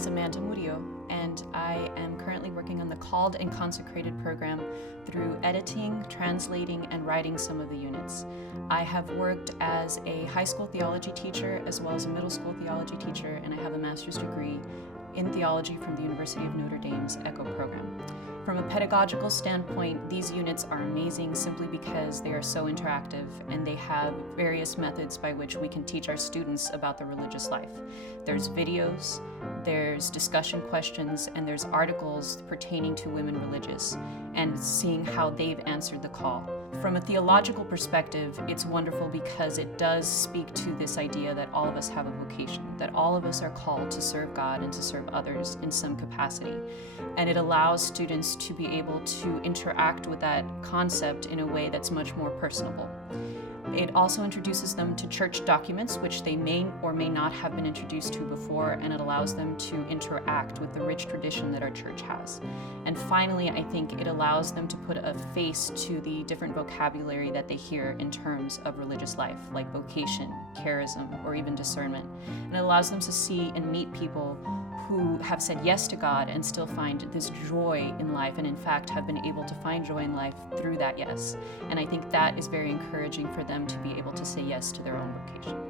is Amanda Murillo, and I am currently working on the Called and Consecrated program through editing, translating, and writing some of the units. I have worked as a high school theology teacher as well as a middle school theology teacher, and I have a master's degree in theology from the University of Notre Dame's ECHO program. From a pedagogical standpoint, these units are amazing simply because they are so interactive and they have various methods by which we can teach our students about the religious life. There's videos, there's discussion questions, and there's articles pertaining to women religious and seeing how they've answered the call. From a theological perspective, it's wonderful because it does speak to this idea that all of us have a vocation, that all of us are called to serve God and to serve others in some capacity. And it allows students to be able to interact with that concept in a way that's much more personable. It also introduces them to church documents, which they may or may not have been introduced to before, and it allows them to interact with the rich tradition that our church has. And finally, I think it allows them to put a face to the different vocabulary that they hear in terms of religious life, like vocation, charism, or even discernment. And it allows them to see and meet people who have said yes to God and still find this joy in life, and in fact have been able to find joy in life through that yes. And I think that is very encouraging for them to be able to say yes to their own vocation.